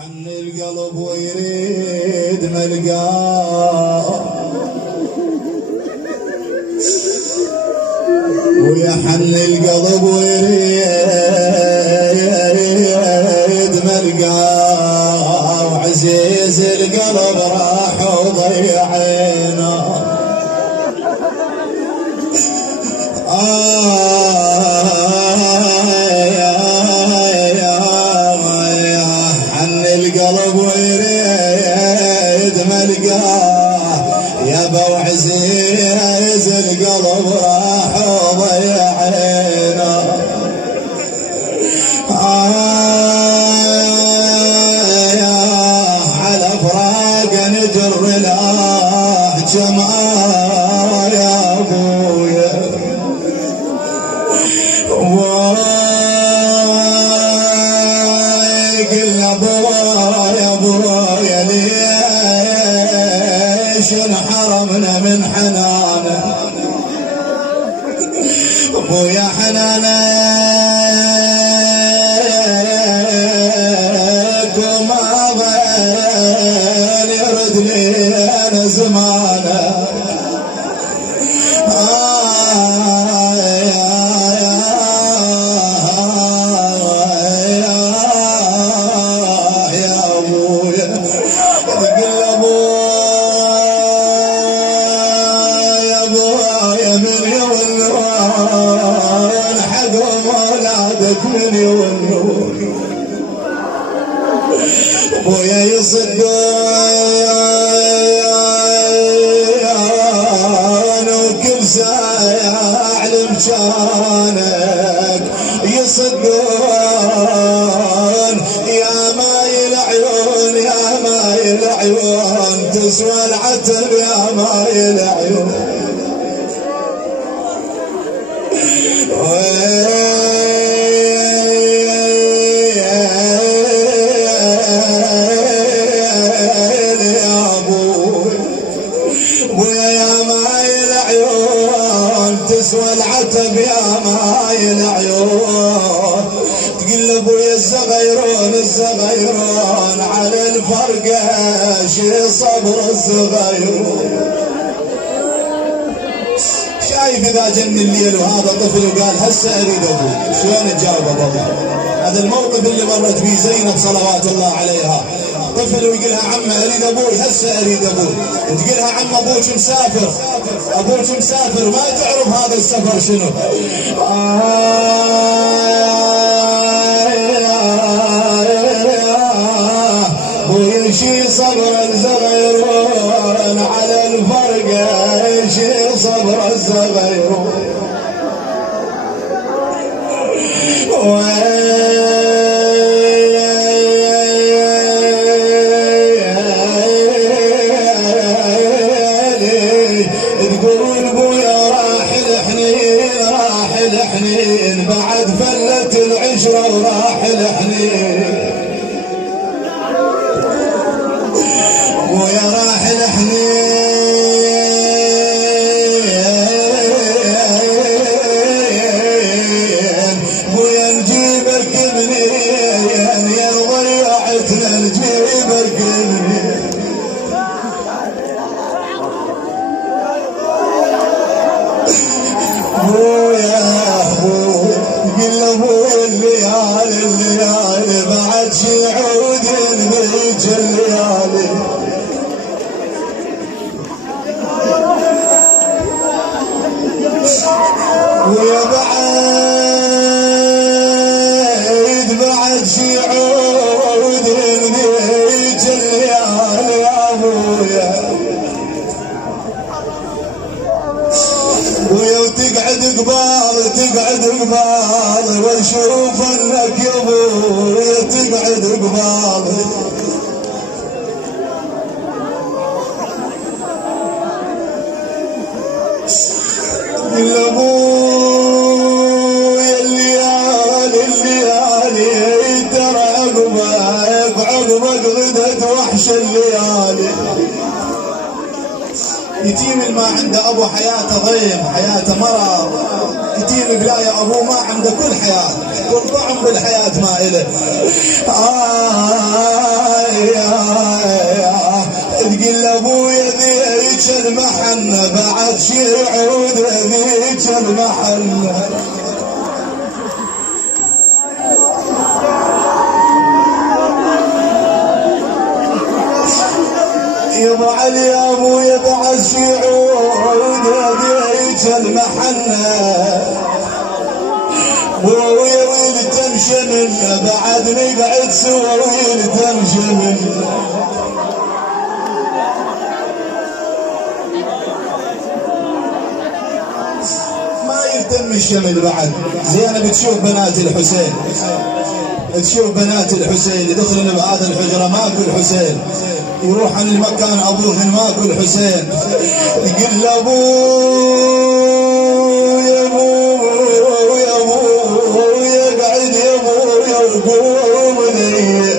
حن القلب ويريد ملقاه ويا حن القلب ويريد ملقاه وعزيز القلب راح وضيعنا حن القلب ويريد ملقاه يا ابو عزيز القلب راح وضيعنا على فراق نجر الاحجام يا ابويا قلنا يا ابويا ليش انحرمنا من حنانه ابويا حنانك وما ظل يرد لي انا زمانه من يولون ابويا يصدون وكل ساعة اعلم شانك يصدون يا مايل عيون يا مايل عيون تسوى العتب يا مايل عيون تسوى العتب يا مايل عيون تقل ابويا الزغيرون الزغيرون على الفرقة شي صبر الزغيرون شايف اذا جن الليل وهذا طفل وقال هسه اريد ابوي شلون تجاوب ابوي هذا الموقف اللي مرت به زينب صلوات الله عليها طفل ويقولها عمه اريد ابوي هسه اريد ابوي تقولها عم ابوك مسافر ابوك مسافر ما تعرف هذا السفر شنو ويمشي صبر الزغيرون على الفرقه يمشي صبر الزغيرون الحنين بعد فلت العشرة وراح الحنين ويا راح الحنين ويا نجيبك منين يا ضيعتنا نجيبك منين الليالي بعد شي عود بيج الليالي ويا بعد شي عود بيج الليالي يا ابويا ويا تقعد قبالي واشوف انك يا ابويا تقعد قبالي يا ابويا الليالي ترى عقبك غدت وحش الليالي يتيم ما عنده ابو حياته ضيم حياته مرض يتيم بلايا ابوه ما عنده كل حياه كل طعم بالحياه ما اله المحنة بعد شي يعود ذيك المحنة. يا ابو علي يا ابويا بعد شي يعود ذيك المحنة. ويا ويل تمشي بعد نقعد سوا ويل تمشي ما يهتم الشمل بعد. زينب تشوف بنات الحسين، تشوف بنات الحسين يدخلن بهذا الحجره ماكو الحسين، يروح عن المكان ابوهن ماكو الحسين، يقول له ابويا ابويا ابويا قعد يا ابويا قومني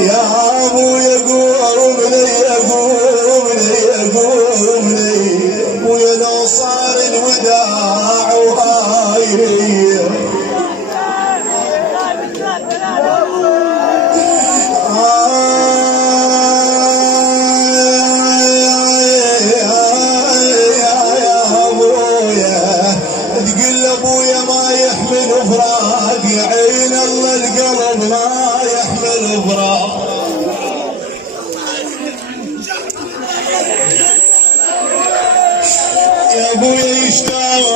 يا ابويا قومني قومني قومني ابويا لو صار الوداع وهايري فراق يا عين الله القلب ما يحمل فراق. يا ابويا يشتاق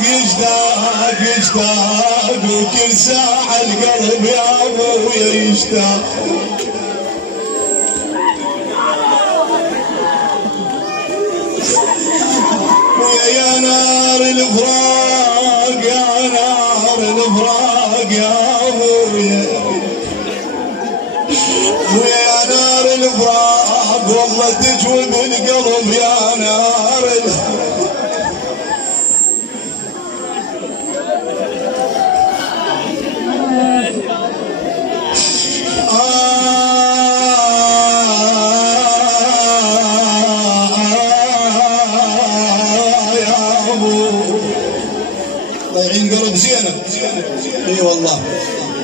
يشتاق يشتاق وكل ساعة القلب يا ابويا يشتاق. ويا نار الفراق يا نار الفراق يا ابويا ويا نار الفراق والله تجوب القلب يا نار زينب. اي والله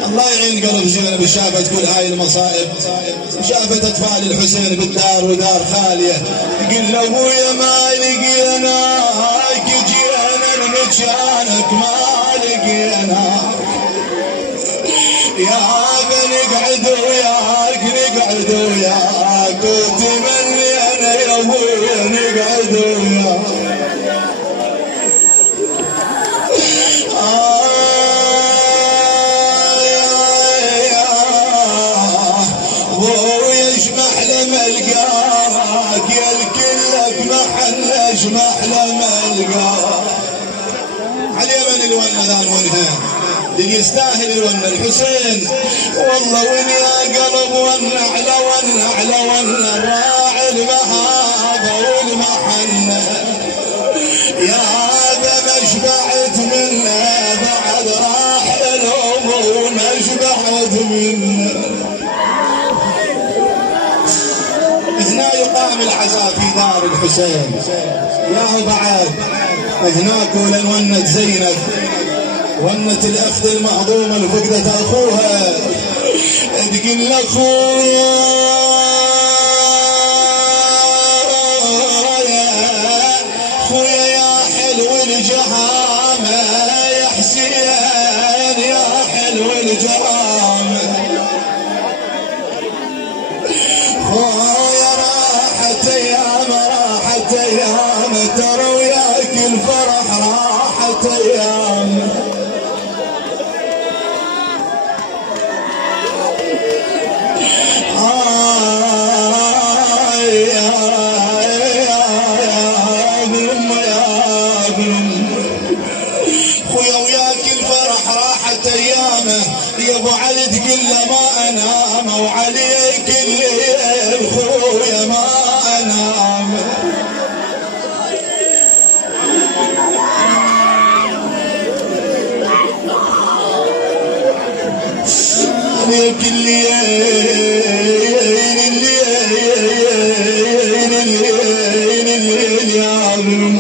الله يعين قلب زينب. شافت كل هاي المصائب، شافت اطفال الحسين بالدار ودار خاليه. يقول له ابويا ما لقيناك جينا لمكانك ما لقيناك يا بنقعد وياك نقعد وياك وتمنينا يا ابويا نقعد وياك. ملقاك يا الكلك محل اجمح لملقاك. على اليمن الونه ذا الونه اللي يستاهل الونه الحسين والله وين يا قلب ونع لونع لونع راعي المهابه والمحنه يا هذا ما شبعت منه بعد راح الامور ما شبعت منه. هنا يقام العزاء في دار الحسين يا بعد هناك ولنونة زينب ونة الاخت المهضومه اللي فقدت اخوها تقول لاخويا خويا يا حلو الجهامه يا حسين يا حلو الجهامه ايام ترى وياك الفرح راحت ايام. خويا وياك الفرح راحت ايامه يا ابو علي تقول له ما انام وعليك الليل خويا ما انام. عليك الليل الليل الليل الليل يا عظيم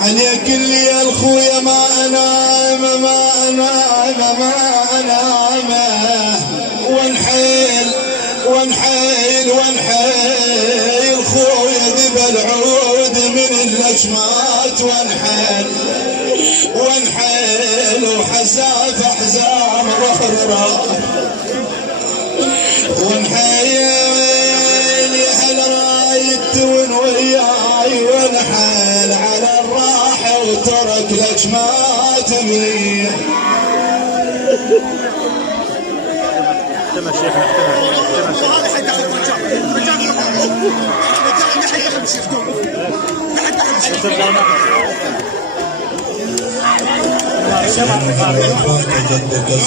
عليك الليل خويا ما انام ما انام ما انام وانحيل وانحيل خويا ذبى العود من اللجمات وانحيل وانحيل وحزاف احزام ظهر وانحيل يا هل رايت وياي وانحيل على الراحه وترك لجمات بي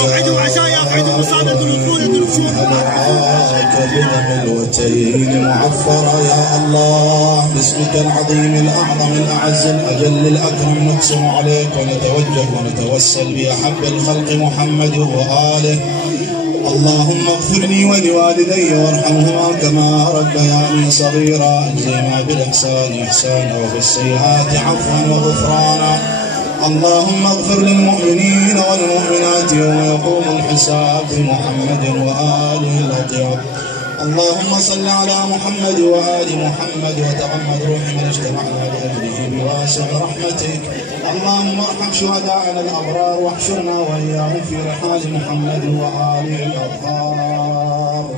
اوعدوا عشايا اوعدوا مصابر بالملوتين معفرة يا الله باسمك العظيم الأعظم الأعز الأجل الأكرم نقسم عليك ونتوجه ونتوسل بأحب الخلق محمد وآله اللهم اغفر لي ولوالدي وارحمهما كما ربياني صغيرا اجزينا بالإحسان إحسانا وفي السيئات عفوا وغفرانا اللهم اغفر للمؤمنين والمؤمنات يوم يقوم الحساب بمحمد وآله الأطيب اللهم صل على محمد وآل محمد وتغمد روح من اجتمعنا لأجله بواسع رحمتك اللهم ارحم شهداءنا الأبرار واحشرنا وإياهم في رحال محمد وآله الأطهار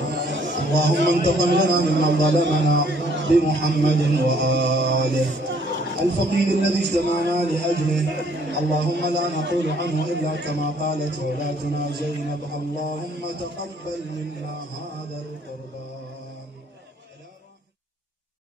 اللهم انتقم لنا ممن ظلمنا بمحمد وآله الفقيد الذي اجتمعنا لأجله اللهم لا نقول عنه إلا كما قالت ولاتنا زينب اللهم تقبل منا هذا القربان.